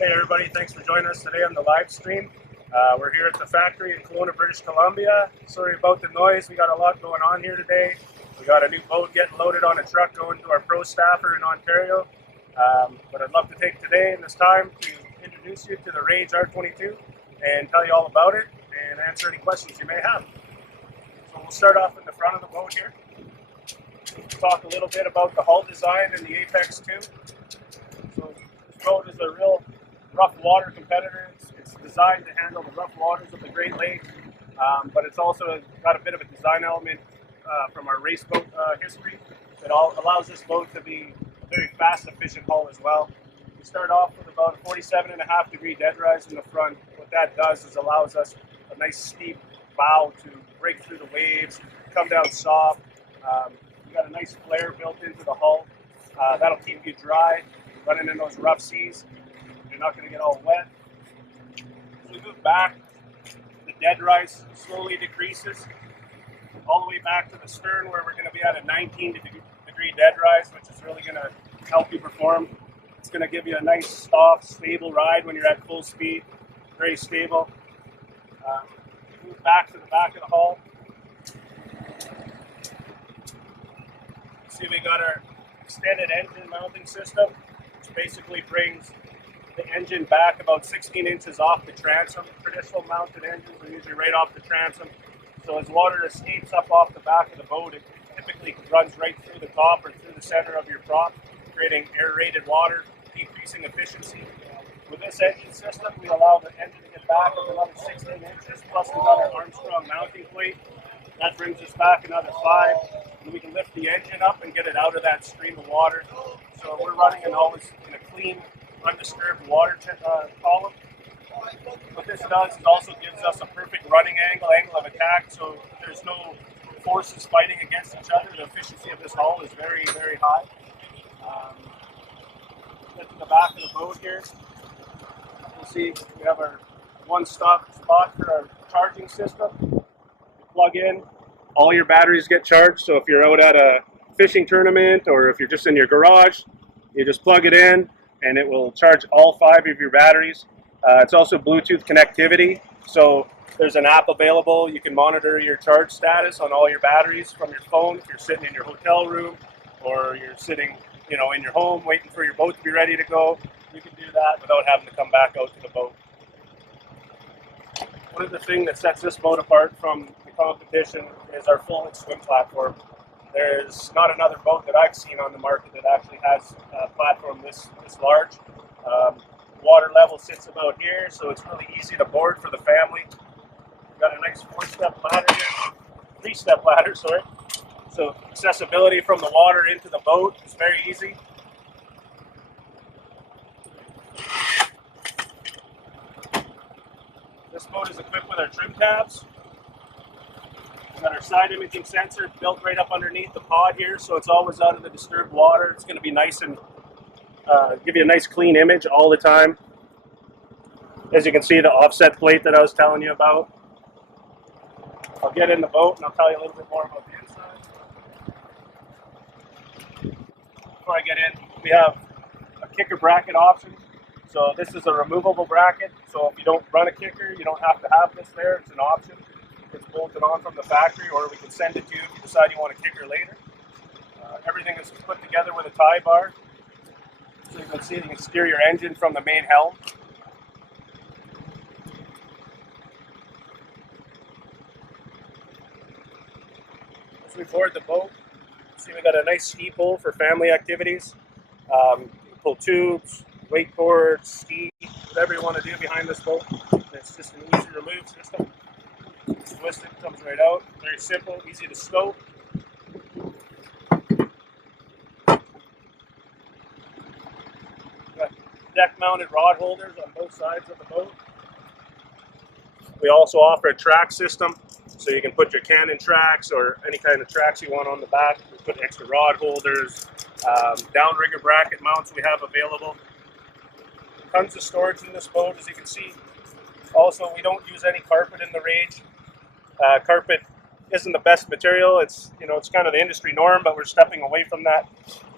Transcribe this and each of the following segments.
Hey everybody, thanks for joining us today on the live stream. We're here at the factory in Kelowna, British Columbia. Sorry about the noise, we got a lot going on here today. We got a new boat getting loaded on a truck going to our pro staffer in Ontario. But I'd love to take today and this time to introduce you to the Rage R22 and tell you all about it and answer any questions you may have. So we'll start off in the front of the boat here. Talk a little bit about the hull design and the Apex 2. So this boat is a real rough water competitor. It's designed to handle the rough waters of the Great Lakes, but it's also got a bit of a design element from our race boat history that allows this boat to be a very fast, efficient hull as well. We start off with about a 47.5 degree dead rise in the front. What that does is allows us a nice steep bow to break through the waves, come down soft. We've got a nice flare built into the hull. That'll keep you dry, running in those rough seas. You're not going to get all wet. As we move back, the dead rise slowly decreases all the way back to the stern, where we're going to be at a 19 degree dead rise, which is really going to help you perform. It's going to give you a nice, soft, stable ride when you're at full speed. Very stable. Move back to the back of the hull. See, we got our extended engine mounting system, which basically brings the engine back about 16 inches off the transom. Traditional mounted engines are usually right off the transom. So as water escapes up off the back of the boat, it typically runs right through the top or through the center of your prop, creating aerated water, decreasing efficiency. With this engine system, we allow the engine to get back up another 16 inches, plus we got our Armstrong mounting plate. That brings us back another 5, and we can lift the engine up and get it out of that stream of water. So we're running in a clean, undisturbed water column. What this does is also gives us a perfect running angle of attack, so there's no forces fighting against each other. The efficiency of this hull is very, very high. Get to the back of the boat here. You'll see we have our one-stop spot for our charging system. You plug in, all your batteries get charged, so if you're out at a fishing tournament or if you're just in your garage, you just plug it in and it will charge all 5 of your batteries. It's also Bluetooth connectivity, so there's an app available. You can monitor your charge status on all your batteries from your phone if you're sitting in your hotel room or you're sitting, in your home waiting for your boat to be ready to go. You can do that without having to come back out to the boat. One of the things that sets this boat apart from the competition is our full swim platform. There's not another boat that I've seen on the market that actually has a platform this large. Water level sits about here, so it's really easy to board for the family. We've got a nice 4-step ladder here, 3-step ladder, sorry. So accessibility from the water into the boat is very easy. This boat is equipped with our trim tabs. We've got our side imaging sensor built right up underneath the pod here, so it's always out of the disturbed water. It's going to be nice and give you a nice clean image all the time. As you can see, the offset plate that I was telling you about. I'll get in the boat and I'll tell you a little bit more about the inside. Before I get in, we have a kicker bracket option. So this is a removable bracket, so if you don't run a kicker, you don't have to have this there. It's an option. It's bolted on from the factory, or we can send it to you if you decide you want a kicker later. Everything is put together with a tie bar. So you can see you can steer your engine from the main helm. As we board the boat, see we got a nice ski pole for family activities. Pull tubes, wakeboards, ski, whatever you want to do behind this boat. It's just an easy remove system. Twist it, comes right out. Very simple, easy to stow. Got deck-mounted rod holders on both sides of the boat. We also offer a track system, so you can put your Canon tracks or any kind of tracks you want on the back. We put extra rod holders, downrigger bracket mounts we have available. Tons of storage in this boat, as you can see. Also, we don't use any carpet in the Rage. Carpet isn't the best material. It's kind of the industry norm, but we're stepping away from that.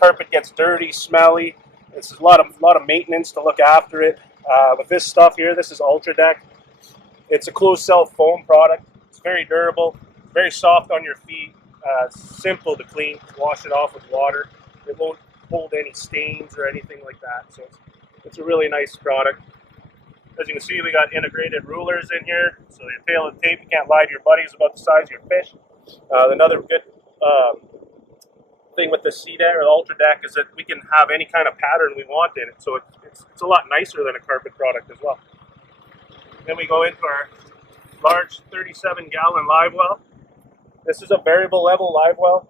Carpet gets dirty, smelly. It's a lot of maintenance to look after it. With this stuff here, this is Ultra Deck. It's a closed cell foam product. It's very durable, very soft on your feet, simple to clean. Wash it off with water. It won't hold any stains or anything like that. So it's a really nice product. As you can see, we got integrated rulers in here. So your tail and tape, you can't lie to your buddy, is about the size of your fish. Another good thing with the C deck or the Ultra Deck is that we can have any kind of pattern we want in it. So it's a lot nicer than a carpet product as well. Then we go into our large 37-gallon Livewell. This is a variable level Livewell.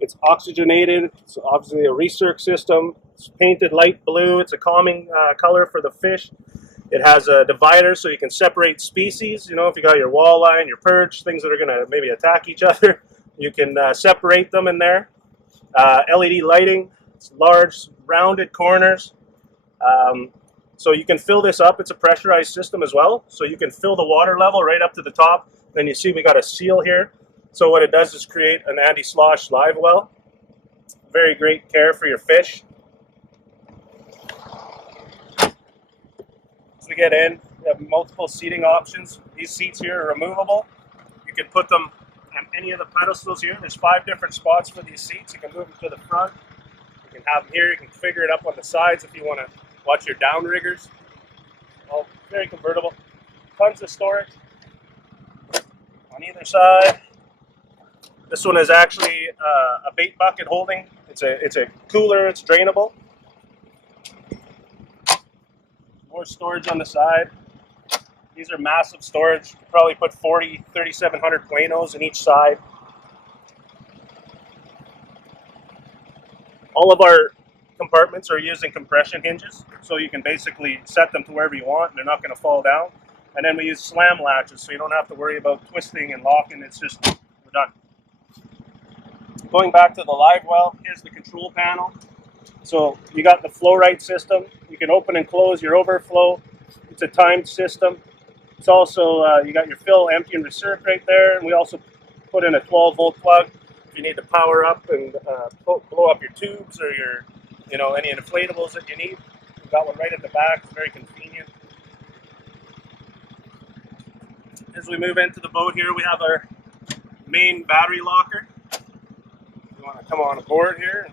It's oxygenated. It's obviously a recirc system. It's painted light blue. It's a calming color for the fish. It has a divider so you can separate species. You know, if you got your walleye and your perch, things that are going to maybe attack each other, you can separate them in there. LED lighting. It's large, rounded corners. So you can fill this up. It's a pressurized system as well. So you can fill the water level right up to the top. Then you see we got a seal here. So what it does is create an anti-slosh live well. Very great care for your fish. As we get in, we have multiple seating options. These seats here are removable. You can put them on any of the pedestals here. There's 5 different spots for these seats. You can move them to the front. You can have them here. You can configure it up on the sides if you want to watch your downriggers. All very convertible. Tons of storage on either side. This one is actually a bait bucket holding. It's a cooler. It's drainable. More storage on the side. These are massive storage. You probably put 3,700 planos in each side. All of our compartments are using compression hinges, so you can basically set them to wherever you want and they're not going to fall down. And then we use slam latches, so you don't have to worry about twisting and locking. It's just, we're done. Going back to the Livewell, here's the control panel. So you got the flow right system. You can open and close your overflow. It's a timed system. It's also, you got your fill, empty, and recirc right there. And we also put in a 12-volt plug if you need to power up and blow up your tubes or your, you know, any inflatables that you need. We've got one right at the back. It's very convenient. As we move into the boat here, we have our main battery locker. You want to come on board here.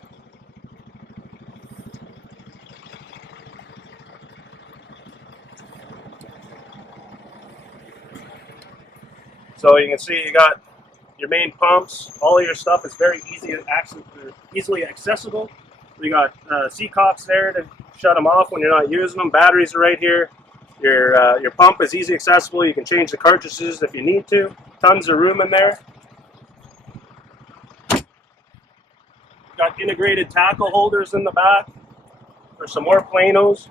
So you can see you got your main pumps. All of your stuff is very easily accessible. We got seacocks there to shut them off when you're not using them. Batteries are right here. Your pump is easy accessible. You can change the cartridges if you need to. Tons of room in there. Got integrated tackle holders in the back for some more planos.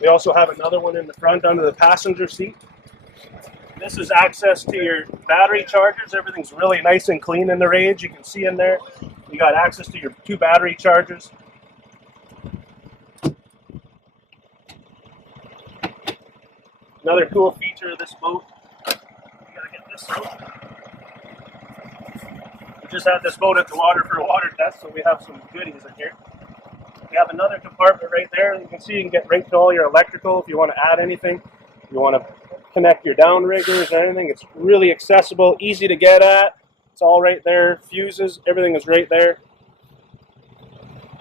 We also have another one in the front under the passenger seat. This is access to your battery chargers. Everything's really nice and clean in the Rage. You can see in there, you got access to your 2 battery chargers. Another cool feature of this boat, you gotta get this out. We just had this boat at the water for a water test, so we have some goodies in here. We have another compartment right there. You can see you can get right to all your electrical if you want to add anything. If you want to connect your downriggers or anything, it's really accessible, easy to get at. It's all right there. Fuses, everything is right there.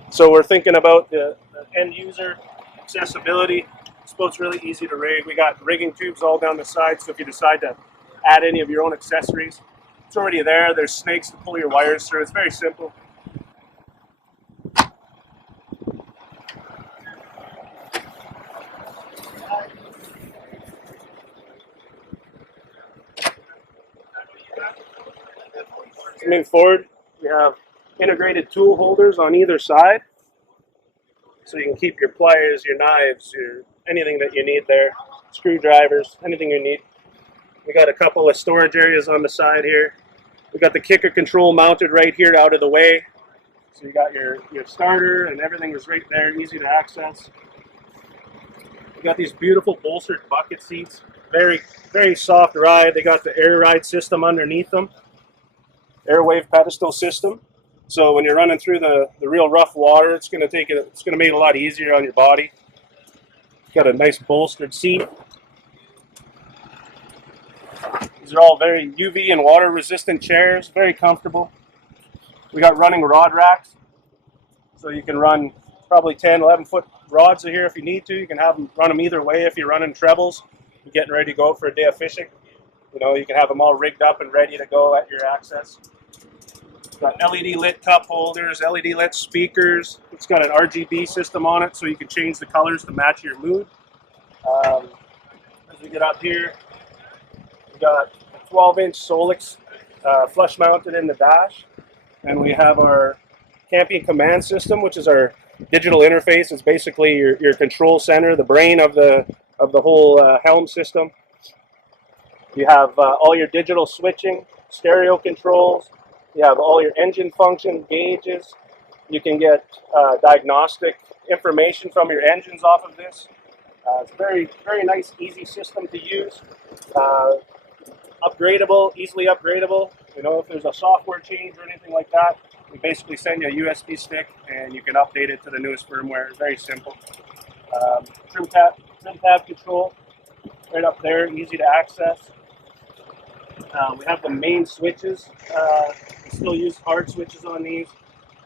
So we're thinking about the end user accessibility. This boat's really easy to rig. We got rigging tubes all down the side, so if you decide to add any of your own accessories, it's already there. There's snakes to pull your wires through. It's very simple. Coming forward, you have integrated tool holders on either side, so you can keep your pliers, your knives, anything that you need there, screwdrivers, anything you need. We got a couple of storage areas on the side here. We got the kicker control mounted right here out of the way, so you got your starter and everything is right there, easy to access. We got these beautiful bolstered bucket seats, very, very soft ride. They got the air ride system underneath them. Airwave pedestal system. So when you're running through the real rough water, it's going to make it a lot easier on your body. Got a nice bolstered seat. These are all very UV and water resistant chairs, very comfortable. We got running rod racks, so you can run probably 10, 11 foot rods here if you need to. You can run them either way if you're running trebles, you're getting ready to go for a day of fishing. You know, you can have them all rigged up and ready to go at your access. It's got LED lit cup holders, LED lit speakers. It's got an RGB system on it, so you can change the colors to match your mood. As we get up here, we got a 12-inch Solix flush mounted in the dash, and we have our camping command system, which is our digital interface. It's basically your control center, the brain of the whole Helm system. You have all your digital switching, stereo controls. You have all your engine function gauges. You can get diagnostic information from your engines off of this. It's a very, very nice, easy system to use. Upgradable, easily upgradable. You know, if there's a software change or anything like that, we basically send you a USB stick and you can update it to the newest firmware. It's very simple. Trim tab control right up there, easy to access. We have the main switches. We still use hard switches on these.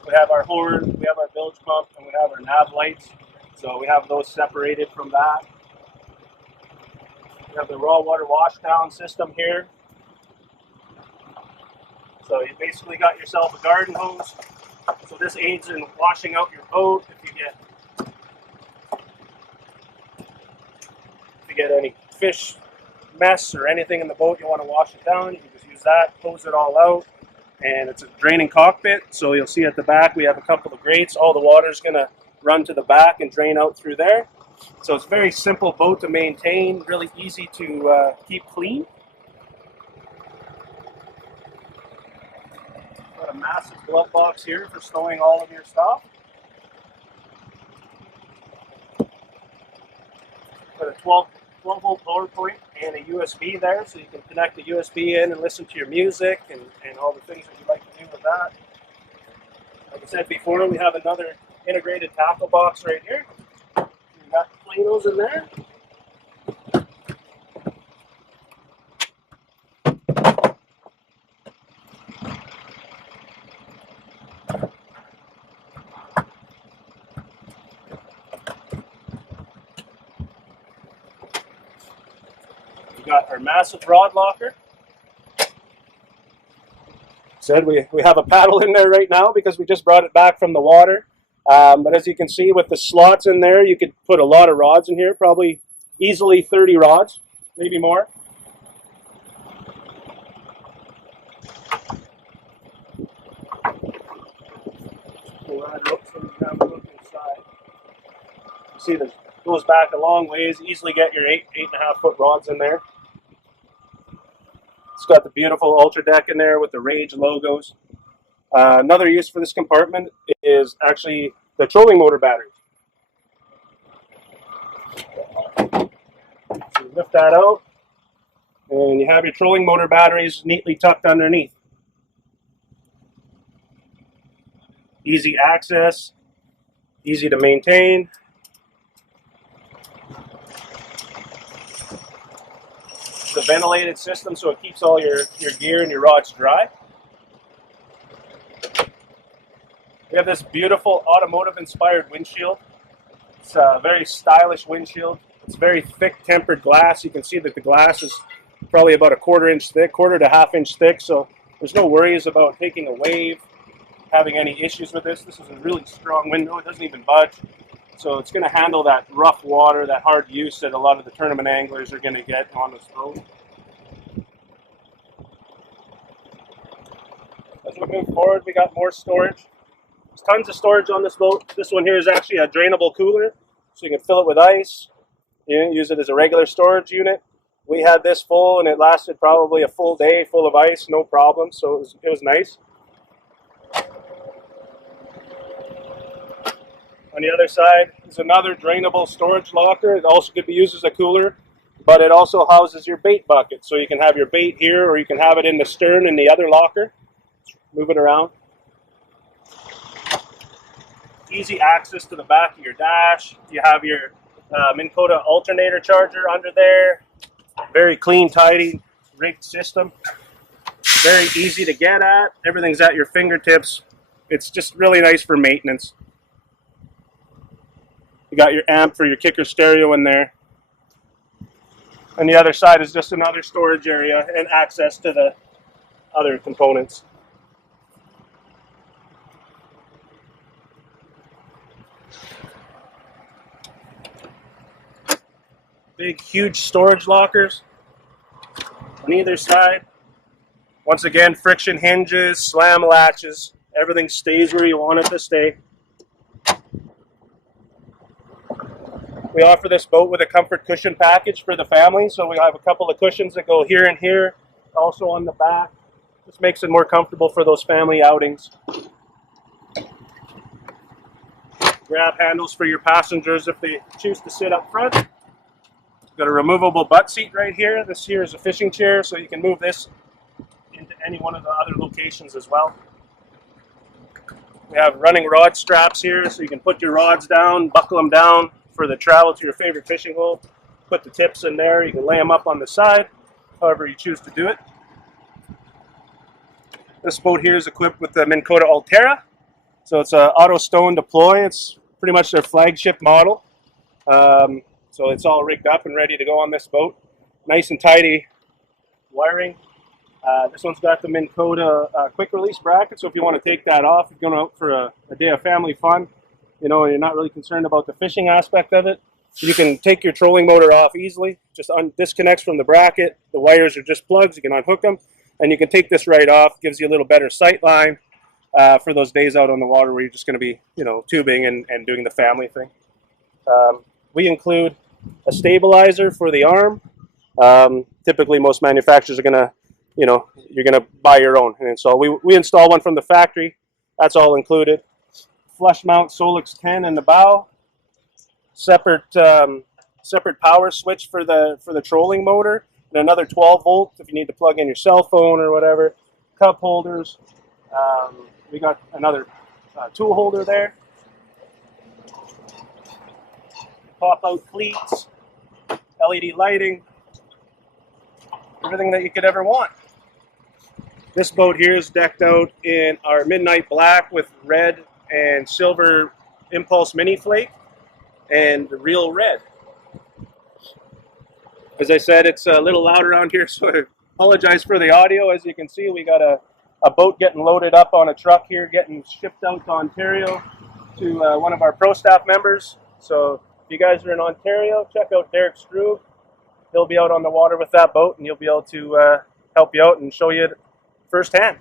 We have our horn, we have our bilge pump, and we have our nav lights. So we have those separated from that. We have the raw water washdown system here. So you basically got yourself a garden hose. So this aids in washing out your boat if you get any fish mess or anything in the boat you want to wash it down. You can just use that, hose it all out. And it's a draining cockpit, so you'll see at the back we have a couple of grates. All the water is going to run to the back and drain out through there. So it's a very simple boat to maintain, really easy to keep clean. Got a massive glove box here for stowing all of your stuff. Got a 12-volt power point and a USB there, so you can connect the USB in and listen to your music and all the things that you like to do with that. Like I said before, we have another integrated tackle box right here. We've got Planos in there. We got our massive rod locker. Said we have a paddle in there right now because we just brought it back from the water. But as you can see with the slots in there, you could put a lot of rods in here, probably easily 30 rods, maybe more. Pull that out so you can have a look inside. You see this goes back a long ways, easily get your 8.5 foot rods in there. It's got the beautiful Ultra deck in there with the Rage logos. Another use for this compartment is actually the trolling motor batteries. So you lift that out, and you have your trolling motor batteries neatly tucked underneath. Easy access, easy to maintain. It's a ventilated system, so it keeps all your gear and your rods dry. We have this beautiful automotive-inspired windshield. It's a very stylish windshield. It's very thick tempered glass. You can see that the glass is probably about a quarter to half-inch thick, so there's no worries about taking a wave, having any issues with this. This is a really strong window. It doesn't even budge. So it's going to handle that rough water, that hard use that a lot of the tournament anglers are going to get on this boat. As we move forward, we got more storage. There's tons of storage on this boat. This one here is actually a drainable cooler, so you can fill it with ice. You can use it as a regular storage unit. We had this full, and it lasted probably a full day full of ice, no problem. So it was nice. On the other side is another drainable storage locker. It also could be used as a cooler, but it also houses your bait bucket. So you can have your bait here, or you can have it in the stern in the other locker. Move it around. easy access to the back of your dash. You have your Minn Kota alternator charger under there. Very clean, tidy, rigged system. Very easy to get at. Everything's at your fingertips. It's just really nice for maintenance. You got your amp for your kicker stereo in there. And the other side is just another storage area and access to the other components. Big, huge storage lockers on either side. Once again, friction hinges, slam latches. Everything stays where you want it to stay. We offer this boat with a comfort cushion package for the family. So we have a couple of cushions that go here and here, also on the back. This makes it more comfortable for those family outings. Grab handles for your passengers if they choose to sit up front. Got a removable butt seat right here. This here is a fishing chair, so you can move this into any one of the other locations as well. We have running rod straps here, so you can put your rods down, buckle them down for the travel to your favorite fishing hole. Put the tips in there. You can lay them up on the side, however you choose to do it. This boat here is equipped with the Minn Kota Altera. So it's an auto stow and deploy. It's pretty much their flagship model. So it's all rigged up and ready to go on this boat. Nice and tidy wiring. This one's got the Minn Kota quick release bracket, so if you want to take that off, if you're going out for a day of family fun, you know, you're not really concerned about the fishing aspect of it, you can take your trolling motor off easily. Just disconnects from the bracket. The wires are just plugs. You can unhook them, and you can take this right off. Gives you a little better sight line for those days out on the water where you're just going to be, you know, tubing and doing the family thing. We include a stabilizer for the arm. Typically, most manufacturers are going to, you know, you're going to buy your own. And so we install one from the factory. That's all included. Flush mount Solix 10 in the bow. Separate power switch for the trolling motor, and another 12 volt if you need to plug in your cell phone or whatever. Cup holders. We got another tool holder there. Pop-out cleats, LED lighting, everything that you could ever want. This boat here is decked out in our midnight black with red and silver Impulse Mini Flake and the real red. As I said, it's a little loud around here, so I apologize for the audio. As you can see, we got a boat getting loaded up on a truck here, getting shipped out to Ontario to one of our pro staff members. So if you guys are in Ontario, check out Derek Struve. He'll be out on the water with that boat, and he'll be able to help you out and show you it firsthand.